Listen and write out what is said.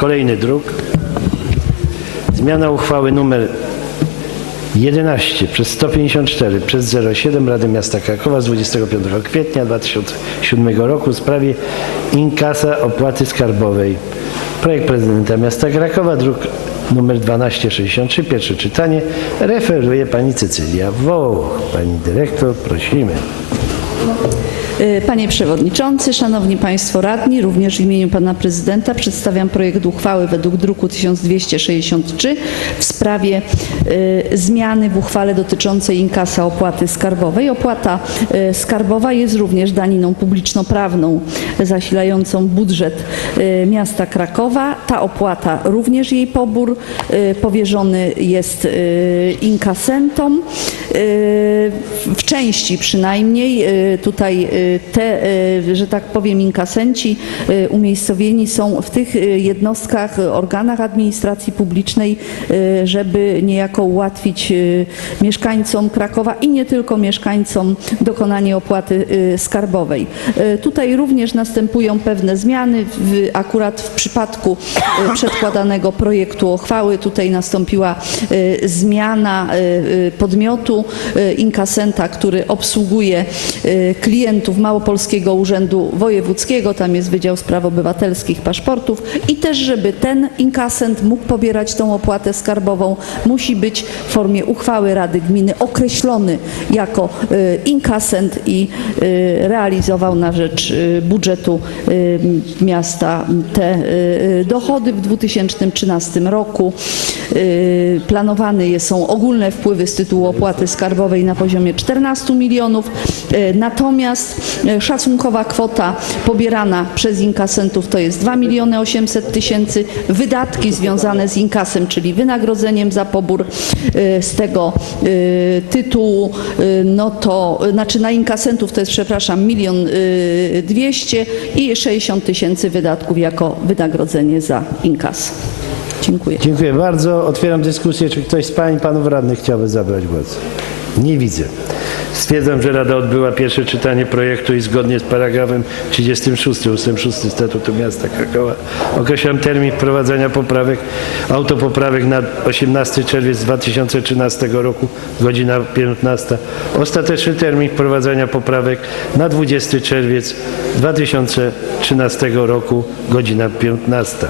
Kolejny druk. Zmiana uchwały numer 11 przez 154 przez 07 Rady Miasta Krakowa z 25 kwietnia 2007 roku w sprawie inkasa opłaty skarbowej. Projekt prezydenta miasta Krakowa, druk numer 1263, pierwsze czytanie, referuje pani Cecylia Wołoch. Pani dyrektor, prosimy. E, Panie Przewodniczący, Szanowni Państwo Radni, również w imieniu Pana Prezydenta przedstawiam projekt uchwały według druku 1263 w sprawie e, zmiany w uchwale dotyczącej inkasa opłaty skarbowej. Opłata e, skarbowa jest również daniną publiczno-prawną zasilającą budżet miasta Krakowa. Ta opłata, również jej pobór powierzony jest inkasentom. W części przynajmniej e, tutaj e, te, e, że tak powiem, inkasenci umiejscowieni są w tych jednostkach, organach administracji publicznej, żeby niejako ułatwić mieszkańcom Krakowa i nie tylko mieszkańcom dokonanie opłaty skarbowej. Tutaj również następują pewne zmiany. Akurat w przypadku przedkładanego projektu uchwały tutaj nastąpiła zmiana podmiotu inkasenta, który obsługuje e, klientów Małopolskiego Urzędu Wojewódzkiego, tam jest Wydział Spraw Obywatelskich, Paszportów i też, żeby ten inkasent mógł pobierać tą opłatę skarbową, musi być w formie uchwały Rady Gminy określony jako e, inkasent i e, realizował na rzecz budżetu miasta te dochody w 2013 roku. Planowane są ogólne wpływy z tytułu opłaty skarbowej na poziomie 14 milionów, e, natomiast e, szacunkowa kwota pobierana przez inkasentów to jest 2 miliony 800 tysięcy. Wydatki związane z inkasem, czyli wynagrodzeniem za pobór e, z tego tytułu, no to, znaczy na inkasentów to jest, przepraszam, milion e, 200 i 60 tysięcy wydatków jako wynagrodzenie za inkas. Dziękuję. Dziękuję bardzo. Otwieram dyskusję. Czy ktoś z pań panów radnych chciałby zabrać głos? Nie widzę. Stwierdzam, że Rada odbyła pierwsze czytanie projektu i zgodnie z paragrafem 36 ust. 6 Statutu Miasta Krakowa określam termin wprowadzenia poprawek, autopoprawek na 18 czerwiec 2013 roku, godzina 15. Ostateczny termin wprowadzenia poprawek na 20 czerwiec 2013 roku, godzina 15.